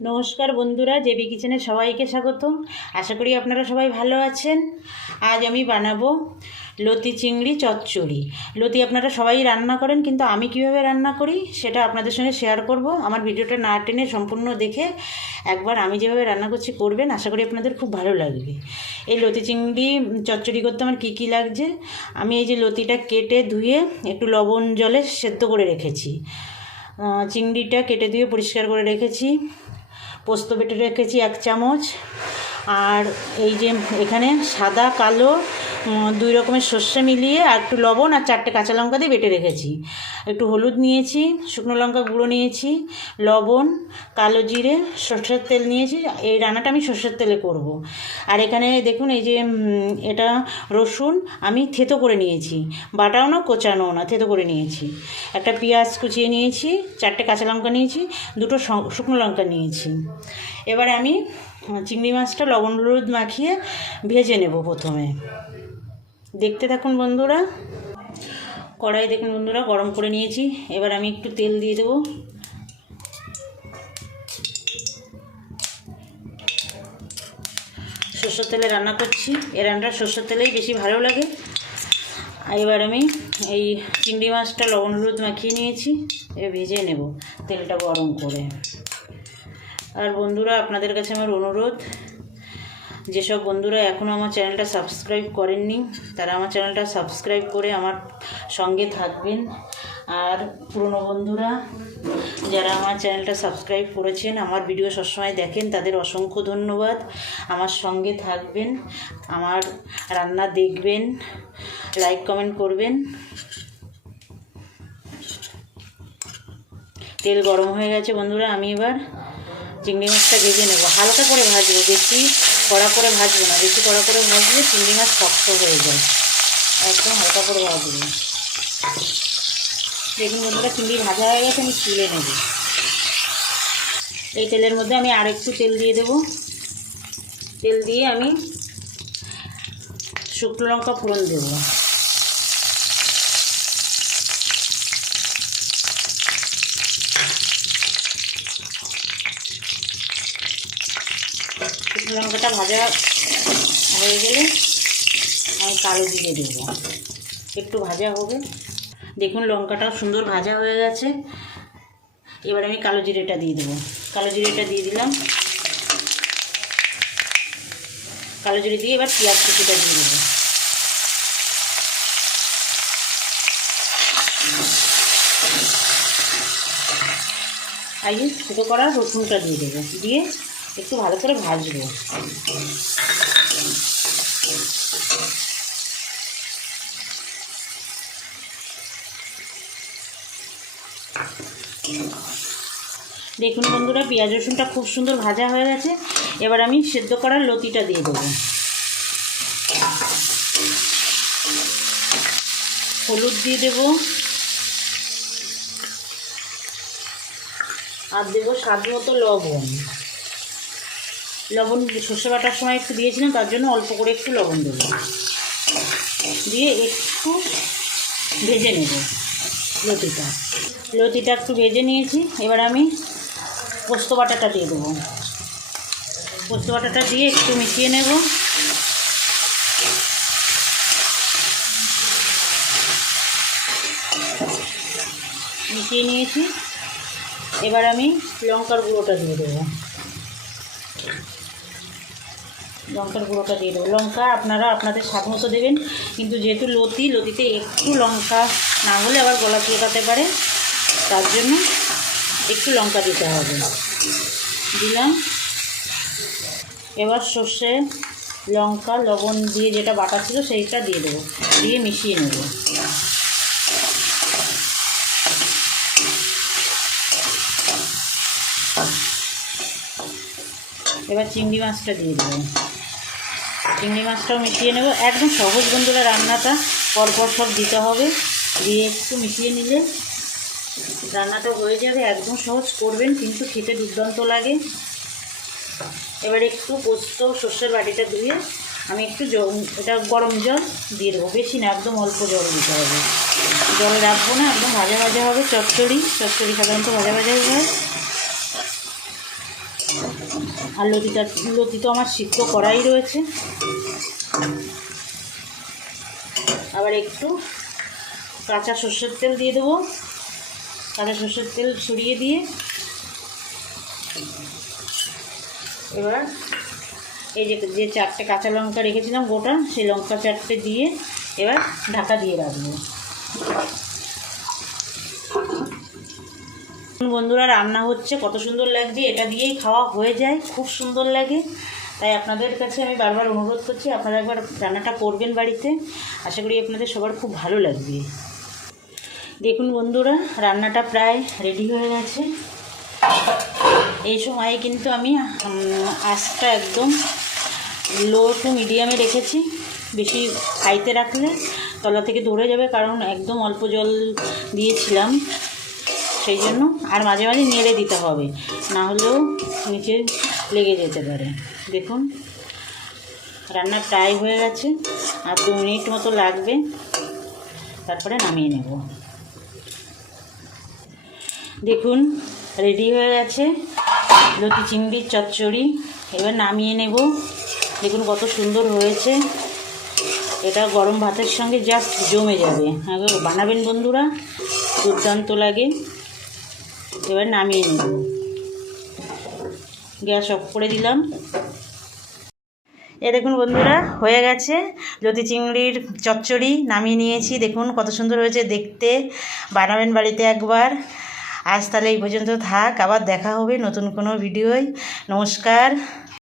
নমস্কার বন্ধুরা, জেবি কিচেনে সবাইকে স্বাগতম। আশা করি আপনারা সবাই ভালো আছেন। আজ আমি বানাবো লতি চিংড়ি চচ্চড়ি। লতি আপনারা সবাই রান্না করেন, কিন্তু আমি কিভাবে রান্না করি সেটা আপনাদের সঙ্গে শেয়ার করব। আমার ভিডিওটা না টেনে সম্পূর্ণ দেখে একবার আমি যেভাবে রান্না করছি করবেন, আশা করি আপনাদের খুব ভালো লাগবে। এই লতি চিংড়ি চচ্চড়ি করতে আমার কী কী লাগছে, আমি এই যে লতিটা কেটে ধুয়ে একটু লবণ জলে সেদ্ধ করে রেখেছি। চিংড়িটা কেটে ধুয়ে পরিষ্কার করে রেখেছি। পোস্ত বেটে রেখেছি 1 চামচ। আর এই যে এখানে সাদা কালো 2 রকমের সর্ষে মিলিয়ে আর একটু লবণ আর 4টে কাঁচা লঙ্কা দিয়ে বেটে রেখেছি। একটু হলুদ নিয়েছি, শুকনো লঙ্কা গুঁড়ো নিয়েছি, লবণ, কালো জিরে, সর্ষের তেল নিয়েছি। এই রান্নাটা আমি সর্ষের তেলে করব। আর এখানে দেখুন এই যে এটা রসুন আমি থেতো করে নিয়েছি, বাটাও না কোচানোও না, থেতো করে নিয়েছি। একটা পেঁয়াজ কুচিয়ে নিয়েছি, 4টে কাঁচা লঙ্কা নিয়েছি, 2টো শুকনো লঙ্কা নিয়েছি। এবার আমি চিংড়ি মাছটা লবণ হলুদ মাখিয়ে ভেজে নেব। প্রথমে দেখতে থাকুন বন্ধুরা। কড়াই দেখুন বন্ধুরা গরম করে নিয়েছি। এবার আমি একটু তেল দিয়ে দেবো। সরষের তেলে রান্না করছি, এই রান্নাটা সরষের তেলেই বেশি ভালো লাগে। এবার আমি এই চিংড়ি মাছটা লবণ হলুদ মাখিয়ে নিয়েছি, এবার ভেজে নেব তেলটা গরম করে। আর বন্ধুরা আপনাদের কাছে আমার অনুরোধ, যেসব বন্ধুরা এখনও আমার চ্যানেলটা সাবস্ক্রাইব করেননি তারা আমার চ্যানেলটা সাবস্ক্রাইব করে আমার সঙ্গে থাকবেন। আর পুরনো বন্ধুরা যারা আমার চ্যানেলটা সাবস্ক্রাইব করেছেন, আমার ভিডিও সবসময় দেখেন, তাদের অসংখ্য ধন্যবাদ। আমার সঙ্গে থাকবেন, আমার রান্না দেখবেন, লাইক কমেন্ট করবেন। তেল গরম হয়ে গেছে বন্ধুরা, আমি এবার চিংড়ি মাছটা ভেজে নেব। হালকা করে ভাজবো, বেশি কড়া করে ভাজবো না। বেশি কড়া করে ভাজলে চিংড়ি মাছ শক্ত হয়ে যায়। একদম হালকা করে ভাজবো। দেখুন বন্ধুরা চিংড়ি ভাজা হয়ে গেছে, আমি তুলে নেব। এই তেলের মধ্যে আমি আর একটু তেল দিয়ে দেব। তেল দিয়ে আমি শুকনো লঙ্কা ফোড়ন দেবো। শুকনো লঙ্কাটা ভাজা হয়ে গেলে আমি কালো জিরে দেবো। একটু ভাজা হবে। দেখুন লঙ্কাটা সুন্দর ভাজা হয়ে গেছে। এবার আমি কালো জিরেটা দিয়ে দেবো। কালো জিরেটা দিয়ে দিলাম। কালো জিরে দিয়ে এবার পেঁয়াজ কুচিটা দিয়ে দেবো। আর এই ছোটো করা রসুনটা দিয়ে দেবো, দিয়ে একটু ভালো করে ভাজবো। দেখুন বন্ধুরা পেঁয়াজ রসুনটা খুব সুন্দর ভাজা হয়ে গেছে। এবার আমি সেদ্ধ করার লতিটা দিয়ে দেবো। হলুদ দিয়ে দেবো, আর দেবো স্বাদ মতো লবণ। লবণ সর্ষে বাটার সময় একটু দিয়েছিলাম, তার জন্য অল্প করে একটু লবণ দেবো। দিয়ে একটু ভেজে নেব লতিটা। লতিটা একটু ভেজে নিয়েছি। এবার আমি পোস্ত বাটাটা দিয়ে দেবো। পোস্ত বাটাটা দিয়ে একটু মিশিয়ে নেব। মিশিয়ে নিয়েছি। এবার আমি লঙ্কার গুঁড়োটা দিয়ে দেবো। লঙ্কার গুঁড়োটা দিয়ে দেবো। লঙ্কা আপনারা আপনাদের স্বাদ মতো দেবেন, কিন্তু যেহেতু লতিতে একটু লঙ্কা না হলে আবার গলা চুলকাতে পারে, তার জন্য একটু লঙ্কা দিতে হবে। দিলাম। এবার সর্ষে লঙ্কা লবণ দিয়ে যেটা বাটা ছিল সেইটা দিয়ে দেবো, দিয়ে মিশিয়ে নেব। এবার চিংড়ি মাছটা দিয়ে দেবো। চিংড়ি মাছটাও মিশিয়ে নেব। একদম সহজ বন্ধুরা রান্নাটা, পরপর সব দিতে হবে, দিয়ে একটু মিশিয়ে নিলে রান্নাটা হয়ে যাবে। একদম সহজ, করবেন কিন্তু খেতে দুর্দান্ত লাগে। এবার একটু পোস্ত সর্ষের বাটিটা ধুয়ে আমি একটু এটা গরম জল দিয়ে দেবো। বেশি না, একদম অল্প জল দিতে হবে। জল রাখবো না, একদম ভাজা ভাজা হবে। চচ্চড়ি সাধারণত ভাজা ভাজাই হয়। আর লতি তো আমার সিদ্ধ করাই রয়েছে। আবার একটু কাঁচা সর্ষের তেল দিয়ে দেবো। কাঁচা সর্ষের তেল ছড়িয়ে দিয়ে এবার এই যে 4টে কাঁচা লঙ্কা রেখেছিলাম গোটা, সেই লঙ্কা 4টে দিয়ে এবার ঢাকা দিয়ে রাখবো। বন্ধুরা রান্না হচ্ছে, কত সুন্দর লাগছে, এটা দিয়েই খাওয়া হয়ে যায়, খুব সুন্দর লাগে। তাই আপনাদের কাছে আমি বারবার অনুরোধ করছি, আপনারা একবার রান্নাটা করবেন বাড়িতে, আশা করি আপনাদের সবার খুব ভালো লাগবে। দেখুন বন্ধুরা রান্নাটা প্রায় রেডি হয়ে গেছে। এই সময়ে কিন্তু আমি আঁচটা একদম লো টু মিডিয়ামে রেখেছি, বেশি হাইতে রাখলে তলা থেকে ধরে যাবে, কারণ একদম অল্প জল দিয়েছিলাম সেই জন্য। আর মাঝে মাঝে নেড়ে দিতে হবে, না হলেও নিচে লেগে যেতে পারে। দেখুন রান্না প্রায় হয়ে গেছে, আর 2 মিনিট মতো লাগবে, তারপরে নামিয়ে নেব। দেখুন রেডি হয়ে গেছে লতি চিংড়ির চচ্চড়ি, এবার নামিয়ে নেব। দেখুন কত সুন্দর হয়েছে, এটা গরম ভাতের সঙ্গে জাস্ট জমে যাবে। বানাবেন বন্ধুরা, দুর্দান্ত লাগে। এবার নামিয়ে নেব, গ্যাস অফ করে দিলাম। এ দেখুন বন্ধুরা হয়ে গেছে লতি চিংড়ির চচ্চড়ি, নামিয়ে নিয়েছি। দেখুন কত সুন্দর হয়েছে দেখতে, বানাবেন বাড়িতে একবার। আজ তাহলে এই পর্যন্ত থাক, আবার দেখা হবে নতুন কোনো ভিডিওয়। নমস্কার।